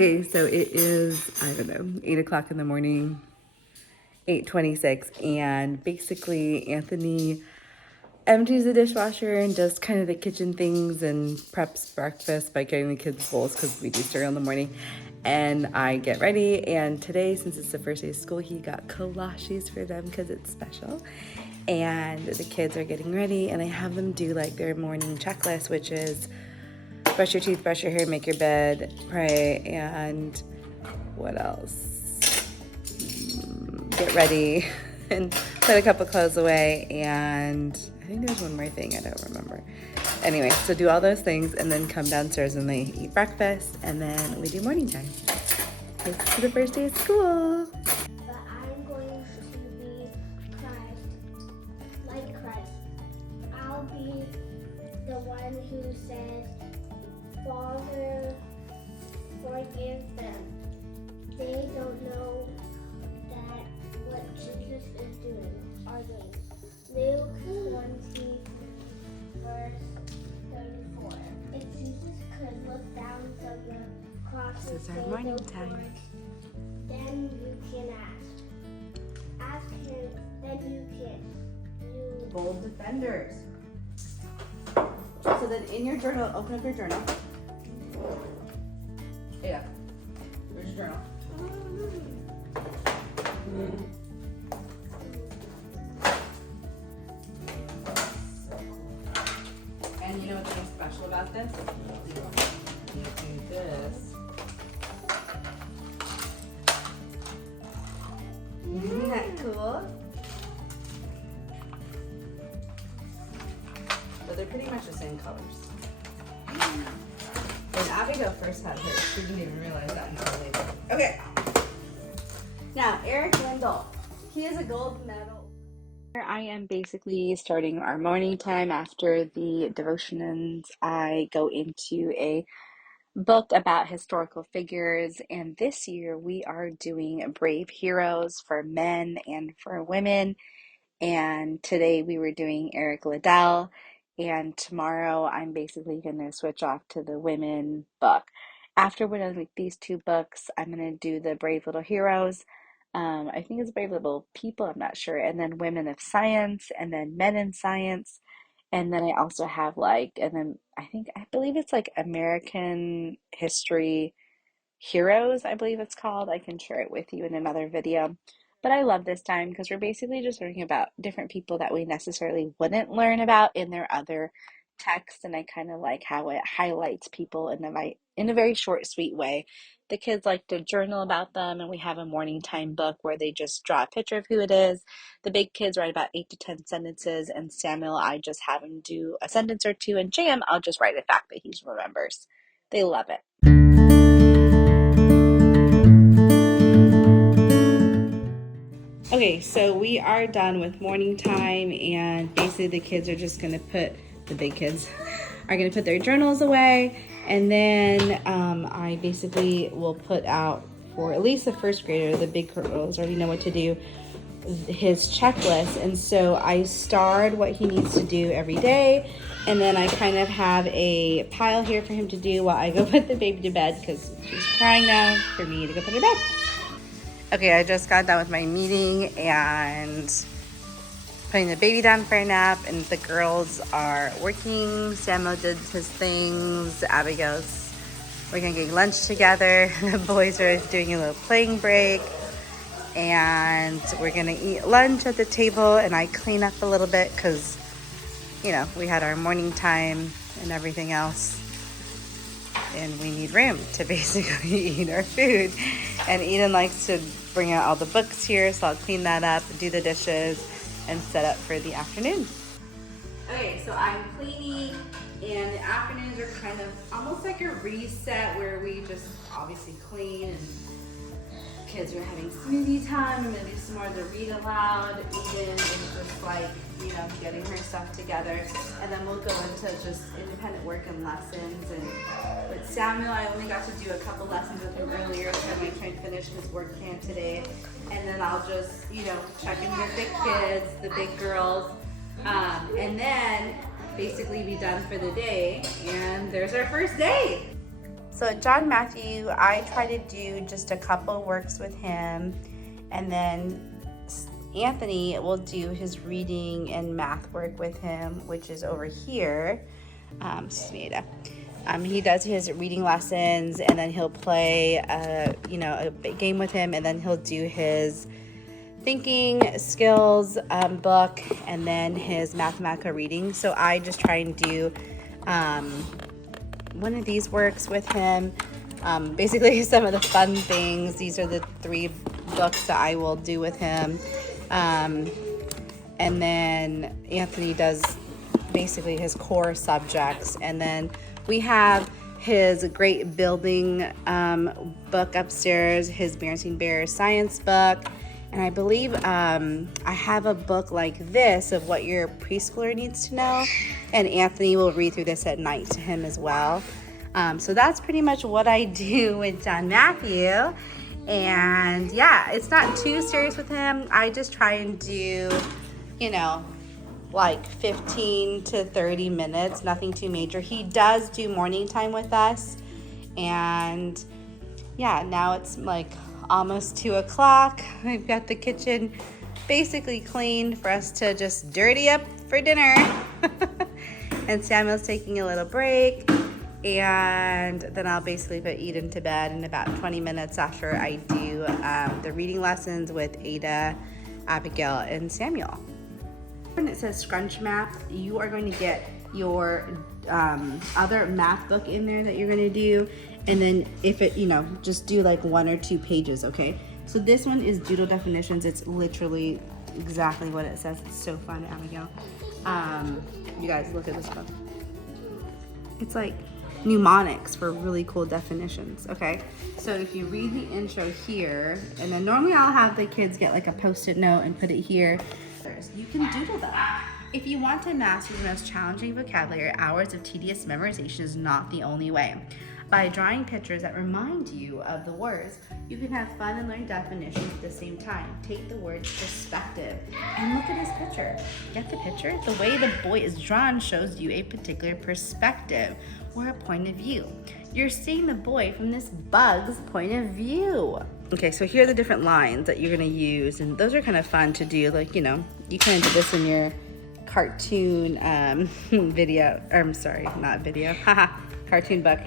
Okay, so it is, I don't know, 8 o'clock in the morning, 8:26, and basically Anthony empties the dishwasher and does kind of the kitchen things and preps breakfast by getting the kids bowls because we do cereal in the morning. And I get ready, and today, since it's the first day of school, he got kolaches for them because it's special. And the kids are getting ready, and I have them do like their morning checklist, which is brush your teeth, brush your hair, make your bed, pray, and what else? Get ready and put a couple clothes away, and I think there's one more thing, I don't remember. Anyway, so do all those things and then come downstairs and they eat breakfast, and then we do morning time. It's the first day of school. But I'm going to be Christ, like Christ. I'll be the one who says, Father, forgive them. They don't know that what Jesus is doing, are doing. Luke 20, verse 34. If Jesus could look down from the cross and say morning those time. words, then you can ask. Ask him, then you can. Bold defenders. So then in your journal, open up your journal. Yeah. Where's your journal? And you know what's so special about this? You do this. Isn't that cool? But they're pretty much the same colors. When Abigail first had hers, she didn't even realize that until later. Okay. Now, Eric Wendell. He is a gold medal. I am basically starting our morning time after the devotions. I go into a book about historical figures, and this year we are doing brave heroes for men and for women. And today we were doing Eric Liddell, and tomorrow I'm basically going to switch off to the women book. After we're done with these two books, I'm going to do the Brave Little Heroes. I think it's Brave Little People, I'm not sure. And then Women of Science, and then Men in Science. And then I also have and then I believe it's like American History Heroes, I believe it's called. I can share it with you in another video. But I love this time because we're basically just learning about different people that we necessarily wouldn't learn about in their other texts, and I kind of like how it highlights people in a very short, sweet way. The kids like to journal about them, and we have a morning time book where they just draw a picture of who it is. The big kids write about 8 to 10 sentences, and Samuel, I just have him do a sentence or two, and Jam, I'll just write a fact that he remembers. They love it. Okay, so we are done with morning time, and basically the kids are just going to the big kids are going to put their journals away, and then I basically will put out for at least the first grader, the big girls already know what to do, his checklist. And so I starred what he needs to do every day, and then I kind of have a pile here for him to do while I go put the baby to bed because she's crying now for me to go put her to bed. Okay, I just got done with my meeting and putting the baby down for a nap, and the girls are working. Samuel did his things. We're gonna get lunch together. The boys are doing a little playing break, and we're gonna eat lunch at the table, and I clean up a little bit because, you know, we had our morning time and everything else, and we need room to basically eat our food. And Eden likes to bring out all the books here, so I'll clean that up, do the dishes, and set up for the afternoon. Okay, so I'm cleaning, and the afternoons are kind of almost like a reset where we just obviously clean, and kids are having smoothie time. I'm gonna do some more of the read aloud. Eden is just like, you know, getting her stuff together, and then we'll go into just independent work and lessons. And with Samuel, I only got to do a couple lessons with him earlier, so I might try and finish his work plan today. And then I'll just, you know, check in with the kids, the big girls, and then basically be done for the day. And there's our first day. So John Matthew, I try to do just a couple works with him, and then Anthony will do his reading and math work with him, which is over here. Excuse me, Ada. He does his reading lessons, and then he'll play, a game with him, and then he'll do his thinking skills book, and then his mathematical reading. So I just try and do one of these works with him. Basically, some of the fun things. These are the 3 books that I will do with him. And then Anthony does basically his core subjects. And then we have his great building book upstairs, his Berenstain Bears science book. And I believe I have a book like this of what your preschooler needs to know. And Anthony will read through this at night to him as well. So that's pretty much what I do with John Matthew. And yeah, it's not too serious with him. I just try and do, like 15 to 30 minutes, nothing too major. He does do morning time with us. And yeah, now it's like almost 2 o'clock. We've got the kitchen basically cleaned for us to just dirty up for dinner. And Samuel's taking a little break. And then I'll basically put Eden to bed in about 20 minutes after I do the reading lessons with Ada, Abigail, and Samuel. When it says scrunch math, you are going to get your other math book in there that you're going to do. And then if it, just do like 1 or 2 pages, okay? So this one is doodle definitions. It's literally exactly what it says. It's so fun, Abigail. You guys, look at this book. It's like mnemonics for really cool definitions, okay? So if you read the intro here, and then normally I'll have the kids get like a post-it note and put it here. You can doodle them. If you want to master the most challenging vocabulary, hours of tedious memorization is not the only way. By drawing pictures that remind you of the words, you can have fun and learn definitions at the same time. Take the word's perspective and look at his picture. Get the picture? The way the boy is drawn shows you a particular perspective or a point of view. You're seeing the boy from this bug's point of view. Okay, so here are the different lines that you're gonna use, and those are kind of fun to do. Like, you kind of do this in your cartoon video, or I'm sorry, not video, cartoon book.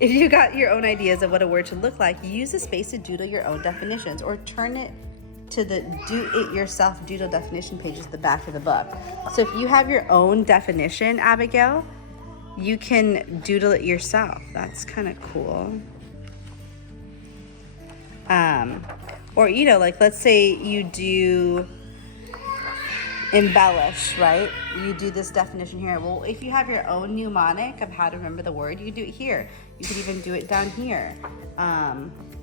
If you got your own ideas of what a word should look like, use the space to doodle your own definitions, or turn it to the do-it-yourself doodle definition pages at the back of the book. So if you have your own definition, Abigail, you can doodle it yourself. That's kind of cool. Or, like let's say you do embellish, right? You do this definition here. Well, if you have your own mnemonic of how to remember the word, you do it here. You could even do it down here.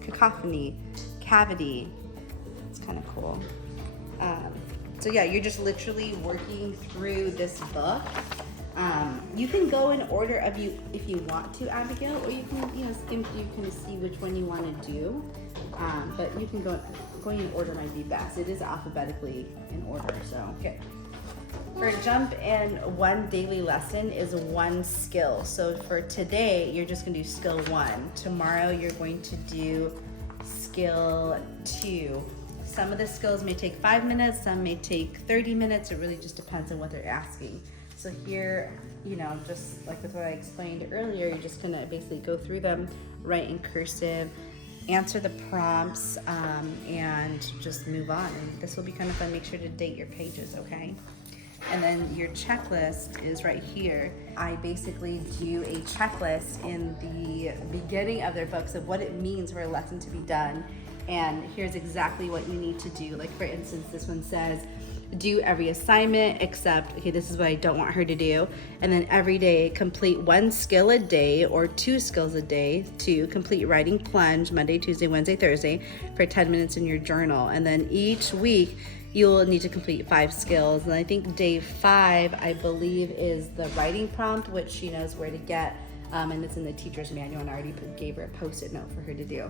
Cacophony, cavity. It's kind of cool. So yeah, you're just literally working through this book. You can go in order of if you want to, Abigail, or you can skim through, kind of see which one you want to do. But you can going in order might be best. It is alphabetically in order, so okay. For jump in, 1 daily lesson is 1 skill. So for today, you're just gonna do skill 1. Tomorrow, you're going to do skill 2. Some of the skills may take 5 minutes, some may take 30 minutes. It really just depends on what they're asking. So here, just like with what I explained earlier, you're just gonna basically go through them, write in cursive, answer the prompts, and just move on. And this will be kind of fun. Make sure to date your pages, okay? And then your checklist is right here. I basically do a checklist in the beginning of their books of what it means for a lesson to be done. And here's exactly what you need to do. Like for instance, this one says, do every assignment except, okay, this is what I don't want her to do. And then every day, complete 1 skill a day or 2 skills a day. 2, complete writing plunge Monday, Tuesday, Wednesday, Thursday for 10 minutes in your journal. And then each week, you'll need to complete 5 skills. And I think day 5, I believe, is the writing prompt, which she knows where to get. And it's in the teacher's manual, and I already gave her a post-it note for her to do.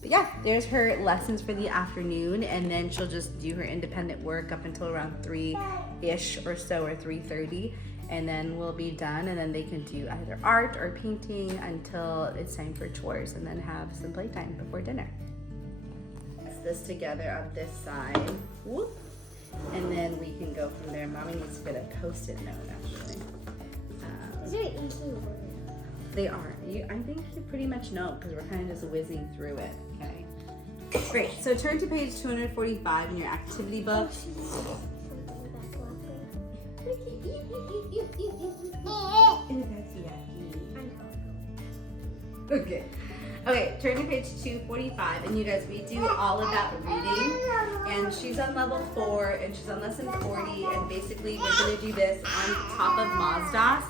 But yeah, there's her lessons for the afternoon, and then she'll just do her independent work up until around 3-ish or so, or 3:30. and then we'll be done, and then they can do either art or painting until it's time for chores, and then have some playtime before dinner. Press this together on this side. Whoop. And then we can go from there. Mommy needs to get a Post-it note, actually. Is there an easy one? They are. I think you pretty much know because we're kind of just whizzing through it, okay? Great, so turn to page 245 in your activity book. Okay. Okay, turn to page 245, and you guys, we do all of that reading, and she's on level 4, and she's on lesson 40, and basically we're gonna do this on top of Mazdas.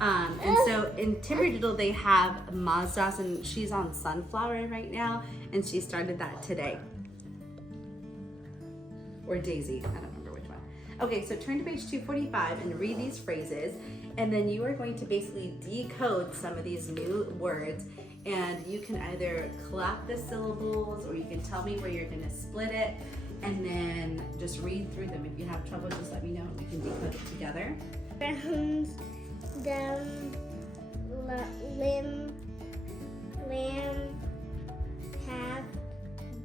And so in Timberdoodle, they have Mazdas, and she's on Sunflower right now, and she started that today. Or Daisy, I don't remember which one. Okay, so turn to page 245 and read these phrases, and then you are going to basically decode some of these new words, and you can either clap the syllables, or you can tell me where you're gonna split it, and then just read through them. If you have trouble, just let me know, and we can decode it together. Down, limb, lamb, half,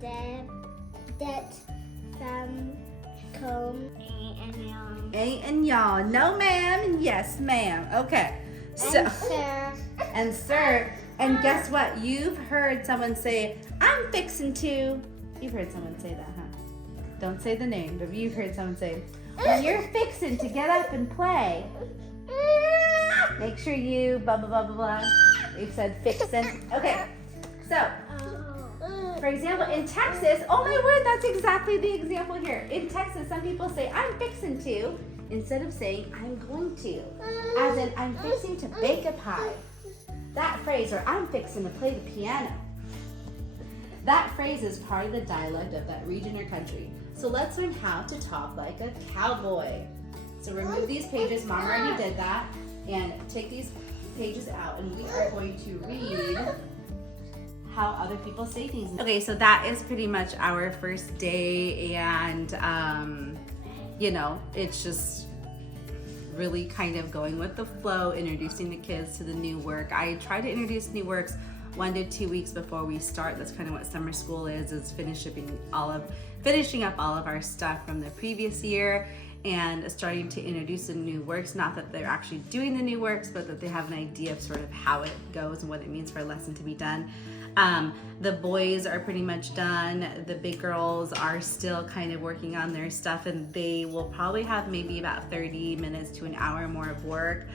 debt, thumb, comb, and y'all. A and y'all. No, ma'am, and yes, ma'am. Okay. So, And sir. and sir. And guess what? You've heard someone say, I'm fixing to. You've heard someone say that, huh? Don't say the name, but you've heard someone say, well, you're fixing to get up and play. Make sure you blah, blah, blah, blah, blah. You've said fixin'. Okay, so, for example, in Texas, oh my word, that's exactly the example here. In Texas, some people say, I'm fixin' to, instead of saying, I'm going to. As in, I'm fixing to bake a pie. That phrase, or I'm fixing to play the piano. That phrase is part of the dialect of that region or country. So let's learn how to talk like a cowboy. So remove these pages, Mom already did that, and take these pages out, and we are going to read how other people say things. Okay, so that is pretty much our first day, and you know, it's just really kind of going with the flow, introducing the kids to the new work. I try to introduce new works 1 to 2 weeks before we start. That's kind of what summer school is finishing up all of our stuff from the previous year, and starting to introduce the new works. Not that they're actually doing the new works, but that they have an idea of sort of how it goes and what it means for a lesson to be done. The boys are pretty much done. The big girls are still kind of working on their stuff, and they will probably have maybe about 30 minutes to an hour more of work.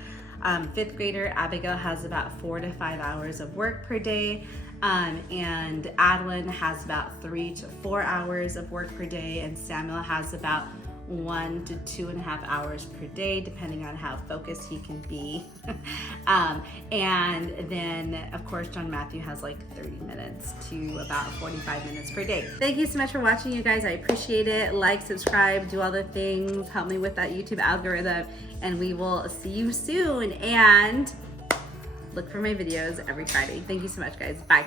5th grader Abigail has about 4 to 5 hours of work per day. And Adeline has about 3 to 4 hours of work per day, and Samuel has about 1 to 2.5 hours per day, depending on how focused he can be. And then, of course, John Matthew has like 30 minutes to about 45 minutes per day. Thank you so much for watching, you guys. I appreciate it. Like, subscribe, do all the things. Help me with that YouTube algorithm, and we will see you soon. And look for my videos every Friday. Thank you so much, guys. Bye.